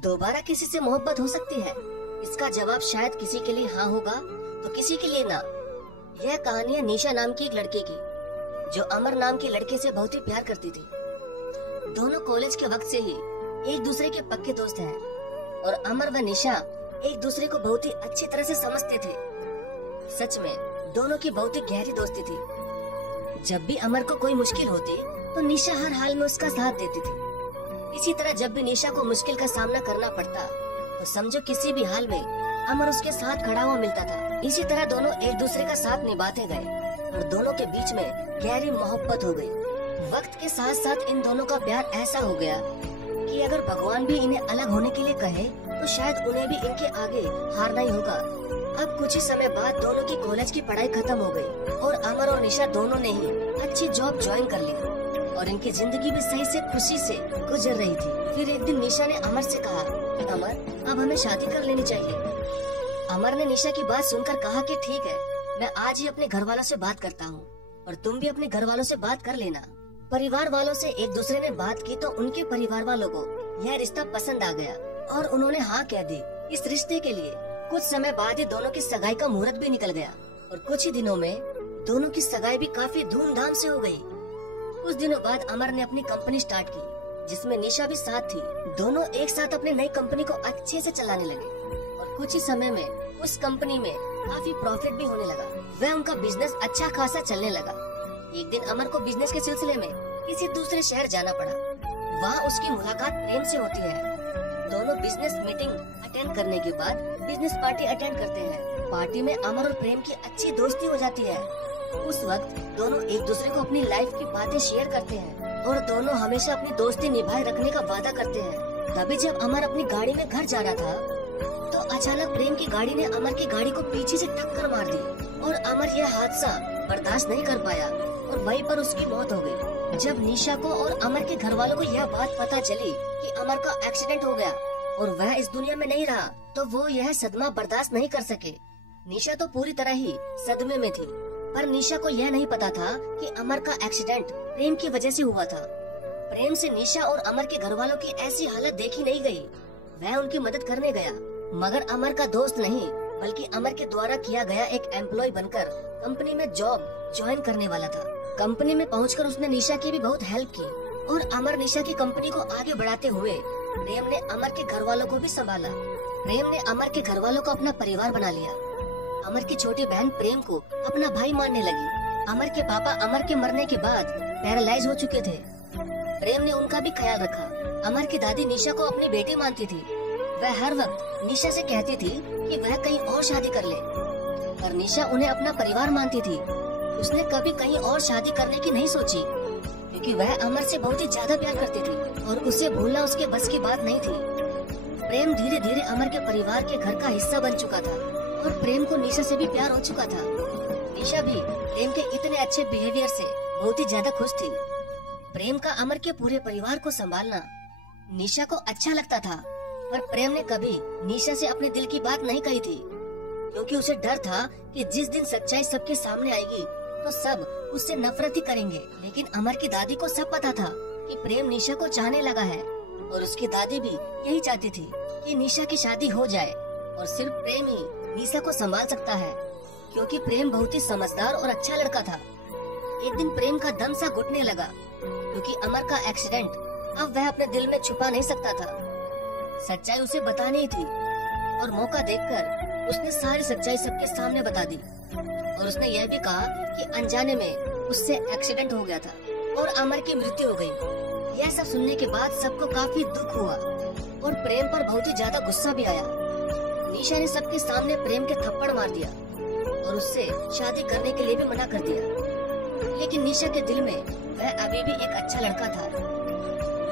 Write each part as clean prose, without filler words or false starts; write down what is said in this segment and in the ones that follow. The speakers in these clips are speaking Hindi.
दोबारा किसी से मोहब्बत हो सकती है? इसका जवाब शायद किसी के लिए हाँ होगा तो किसी के लिए ना। यह कहानी है निशा नाम की एक लड़के की, जो अमर नाम के लड़के से बहुत ही प्यार करती थी। दोनों कॉलेज के वक्त से ही एक दूसरे के पक्के दोस्त हैं और अमर व निशा एक दूसरे को बहुत ही अच्छी तरह से समझते थे। सच में दोनों की बहुत ही गहरी दोस्ती थी। जब भी अमर को कोई मुश्किल होती तो निशा हर हाल में उसका साथ देती थी। इसी तरह जब भी निशा को मुश्किल का सामना करना पड़ता तो समझो किसी भी हाल में अमर उसके साथ खड़ा हुआ मिलता था। इसी तरह दोनों एक दूसरे का साथ निभाते गए और दोनों के बीच में गहरी मोहब्बत हो गई। वक्त के साथ साथ इन दोनों का प्यार ऐसा हो गया कि अगर भगवान भी इन्हें अलग होने के लिए कहे तो शायद उन्हें भी इनके आगे हारना ही होगा। अब कुछ ही समय बाद दोनों की कॉलेज की पढ़ाई खत्म हो गई और अमर और निशा दोनों ने ही अच्छी जॉब ज्वाइन कर ली और इनकी जिंदगी भी सही से खुशी से गुजर रही थी। फिर एक दिन निशा ने अमर से कहा कि अमर, अब हमें शादी कर लेनी चाहिए। अमर ने निशा की बात सुनकर कहा कि ठीक है, मैं आज ही अपने घर वालों से बात करता हूँ और तुम भी अपने घर वालों से बात कर लेना। परिवार वालों से एक दूसरे ने बात की तो उनके परिवार वालों को यह रिश्ता पसंद आ गया और उन्होंने हाँ कह दी इस रिश्ते के लिए। कुछ समय बाद ही दोनों की सगाई का मुहूर्त भी निकल गया और कुछ ही दिनों में दोनों की सगाई भी काफी धूमधाम से हो गई। कुछ दिनों बाद अमर ने अपनी कंपनी स्टार्ट की जिसमें निशा भी साथ थी। दोनों एक साथ अपनी नई कंपनी को अच्छे से चलाने लगे और कुछ ही समय में उस कंपनी में काफी प्रॉफिट भी होने लगा। वह उनका बिजनेस अच्छा खासा चलने लगा। एक दिन अमर को बिजनेस के सिलसिले में किसी दूसरे शहर जाना पड़ा। वहाँ उसकी मुलाकात प्रेम से होती है। दोनों बिजनेस मीटिंग अटेंड करने के बाद बिजनेस पार्टी अटेंड करते हैं। पार्टी में अमर और प्रेम की अच्छी दोस्ती हो जाती है। उस वक्त दोनों एक दूसरे को अपनी लाइफ की बातें शेयर करते हैं और दोनों हमेशा अपनी दोस्ती निभाए रखने का वादा करते हैं। तभी जब अमर अपनी गाड़ी में घर जा रहा था तो अचानक प्रेम की गाड़ी ने अमर की गाड़ी को पीछे से टक्कर मार दी और अमर यह हादसा बर्दाश्त नहीं कर पाया और वहीं पर उसकी मौत हो गई। जब निशा को और अमर के घर वालों को यह बात पता चली कि अमर का एक्सीडेंट हो गया और वह इस दुनिया में नहीं रहा तो वो यह सदमा बर्दाश्त नहीं कर सके। निशा तो पूरी तरह ही सदमे में थी, पर निशा को यह नहीं पता था कि अमर का एक्सीडेंट प्रेम की वजह से हुआ था। प्रेम से निशा और अमर के घर वालों की ऐसी हालत देखी नहीं गई। वह उनकी मदद करने गया मगर अमर का दोस्त नहीं बल्कि अमर के द्वारा किया गया एक एम्प्लॉय बनकर कंपनी में जॉब ज्वाइन करने वाला था। कंपनी में पहुंचकर उसने निशा की भी बहुत हेल्प की और अमर निशा की कंपनी को आगे बढ़ाते हुए प्रेम ने अमर के घर वालों को भी संभाला। प्रेम ने अमर के घर वालों को अपना परिवार बना लिया। अमर की छोटी बहन प्रेम को अपना भाई मानने लगी। अमर के पापा अमर के मरने के बाद पैरालाइज हो चुके थे। प्रेम ने उनका भी ख्याल रखा। अमर की दादी निशा को अपनी बेटी मानती थी। वह हर वक्त निशा से कहती थी कि वह कहीं और शादी कर ले, पर निशा उन्हें अपना परिवार मानती थी। उसने कभी कहीं और शादी करने की नहीं सोची क्योंकि वह अमर से बहुत ही ज्यादा प्यार करती थी और उसे भूलना उसके बस की बात नहीं थी। प्रेम धीरे धीरे अमर के परिवार के घर का हिस्सा बन चुका था और प्रेम को निशा से भी प्यार हो चुका था। निशा भी प्रेम के इतने अच्छे बिहेवियर से बहुत ही ज्यादा खुश थी। प्रेम का अमर के पूरे परिवार को संभालना निशा को अच्छा लगता था, पर प्रेम ने कभी निशा से अपने दिल की बात नहीं कही थी क्योंकि उसे डर था कि जिस दिन सच्चाई सबके सामने आएगी तो सब उससे नफरत ही करेंगे। लेकिन अमर की दादी को सब पता था कि प्रेम निशा को चाहने लगा है और उसकी दादी भी यही चाहती थी कि निशा की शादी हो जाए और सिर्फ प्रेम ही निशा को संभाल सकता है क्योंकि प्रेम बहुत ही समझदार और अच्छा लड़का था। एक दिन प्रेम का दम सा घुटने लगा क्योंकि अमर का एक्सीडेंट अब वह अपने दिल में छुपा नहीं सकता था। सच्चाई उसे बतानी ही थी और मौका देखकर उसने सारी सच्चाई सबके सामने बता दी और उसने यह भी कहा कि अनजाने में उससे एक्सीडेंट हो गया था और अमर की मृत्यु हो गई। यह सब सुनने के बाद सबको काफी दुख हुआ और प्रेम पर बहुत ही ज्यादा गुस्सा भी आया। निशा ने सबके सामने प्रेम के थप्पड़ मार दिया और उससे शादी करने के लिए भी मना कर दिया। लेकिन निशा के दिल में वह अभी भी एक अच्छा लड़का था,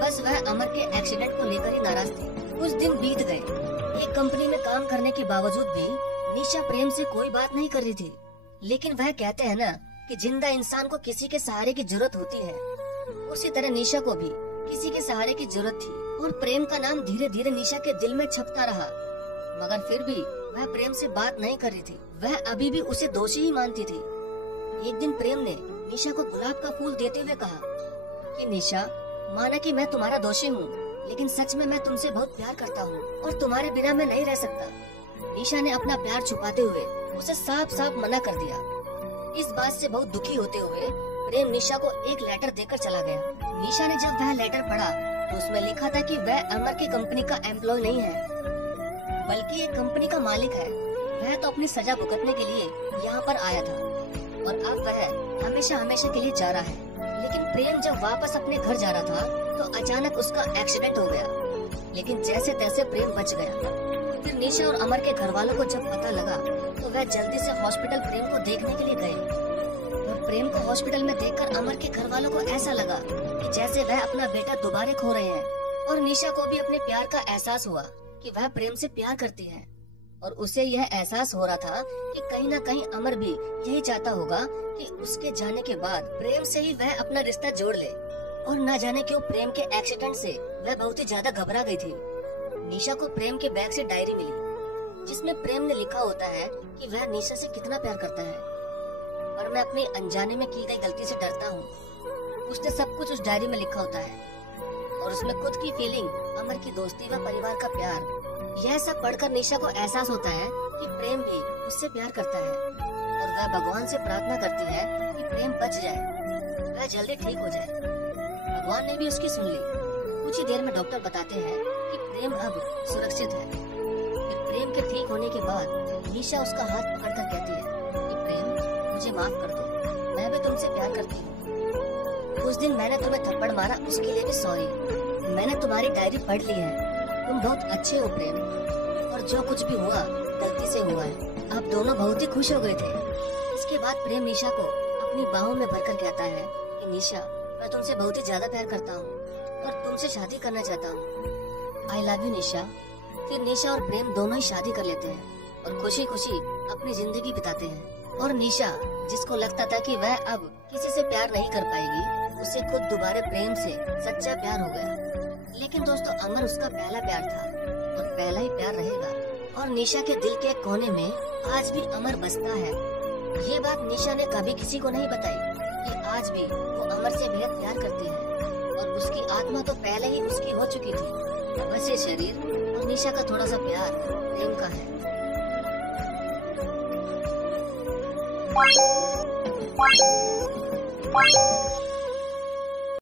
बस वह अमर के एक्सीडेंट को लेकर ही नाराज थी। कुछ दिन बीत गए। एक कंपनी में काम करने के बावजूद भी निशा प्रेम से कोई बात नहीं कर रही थी। लेकिन वह कहते हैं ना कि जिंदा इंसान को किसी के सहारे की जरूरत होती है, उसी तरह निशा को भी किसी के सहारे की जरूरत थी और प्रेम का नाम धीरे धीरे निशा के दिल में छपता रहा। मगर फिर भी वह प्रेम से बात नहीं कर रही थी। वह अभी भी उसे दोषी ही मानती थी। एक दिन प्रेम ने निशा को गुलाब का फूल देते हुए कहा कि निशा, माना कि मैं तुम्हारा दोषी हूँ, लेकिन सच में मैं तुमसे बहुत प्यार करता हूँ और तुम्हारे बिना मैं नहीं रह सकता। निशा ने अपना प्यार छुपाते हुए उसे साफ साफ मना कर दिया। इस बात से बहुत दुखी होते हुए प्रेम निशा को एक लेटर देकर चला गया। निशा ने जब वह लेटर पढ़ा तो उसमें लिखा था कि वह अमर की कंपनी का एम्प्लॉय नहीं है, बल्कि एक कंपनी का मालिक है। वह तो अपनी सजा भुगतने के लिए यहाँ पर आया था और अब वह हमेशा हमेशा के लिए जा रहा है। लेकिन प्रेम जब वापस अपने घर जा रहा था तो अचानक उसका एक्सीडेंट हो गया, लेकिन जैसे तैसे प्रेम बच गया। फिर निशा और अमर के घर वालों को जब पता लगा तो वह जल्दी से हॉस्पिटल प्रेम को देखने के लिए गए। और प्रेम को हॉस्पिटल में देखकर अमर के घर वालों को ऐसा लगा कि जैसे वह अपना बेटा दोबारा खो रहे हैं। और निशा को भी अपने प्यार का एहसास हुआ कि वह प्रेम से प्यार करती है और उसे यह एहसास हो रहा था कि कहीं न कहीं अमर भी यही चाहता होगा कि उसके जाने के बाद प्रेम से ही वह अपना रिश्ता जोड़ ले। और न जाने क्यों प्रेम के एक्सीडेंट से वह बहुत ही ज्यादा घबरा गई थी। निशा को प्रेम के बैग से डायरी मिली जिसमें प्रेम ने लिखा होता है कि वह निशा से कितना प्यार करता है, पर मैं अपने अनजाने में की गई गलती से डरता हूँ। उसने सब कुछ उस डायरी में लिखा होता है और उसमें खुद की फीलिंग, अमर की दोस्ती व परिवार का प्यार। यह सब पढ़कर निशा को एहसास होता है कि प्रेम भी उससे प्यार करता है और वह भगवान से प्रार्थना करती है कि प्रेम बच जाए, वह जल्दी ठीक हो जाए। भगवान ने भी उसकी सुन ली। कुछ ही देर में डॉक्टर बताते हैं कि प्रेम अब सुरक्षित है। फिर प्रेम के ठीक होने के बाद निशा उसका हाथ पकड़कर कहती है कि प्रेम, मुझे माफ कर दो, मैं भी तुमसे प्यार करती हूँ। उस दिन मैंने तुम्हें थप्पड़ मारा, उसके लिए भी सॉरी। मैंने तुम्हारी डायरी पढ़ ली है, तुम बहुत अच्छे हो प्रेम, और जो कुछ भी हुआ गलती से हुआ है। अब दोनों बहुत ही खुश हो गए थे। इसके बाद प्रेम निशा को अपनी बाहों में भरकर कहता है कि निशा, मैं तुमसे बहुत ही ज्यादा प्यार करता हूँ और तुमसे शादी करना चाहता हूँ। आई लव यू निशा। फिर निशा और प्रेम दोनों ही शादी कर लेते हैं और खुशी खुशी अपनी जिंदगी बिताते हैं। और निशा, जिसको लगता था कि वह अब किसी से प्यार नहीं कर पाएगी, उसे खुद दोबारा प्रेम से सच्चा प्यार हो गया। लेकिन दोस्तों, अमर उसका पहला प्यार था और पहला ही प्यार रहेगा। और निशा के दिल के कोने में आज भी अमर बसता है। ये बात निशा ने कभी किसी को नहीं बताई कि आज भी वो अमर से बेहद प्यार करती है और उसकी आत्मा तो पहले ही उसकी हो चुकी थी। बस ये शरीर और निशा का थोड़ा सा प्यार प्रेम का है।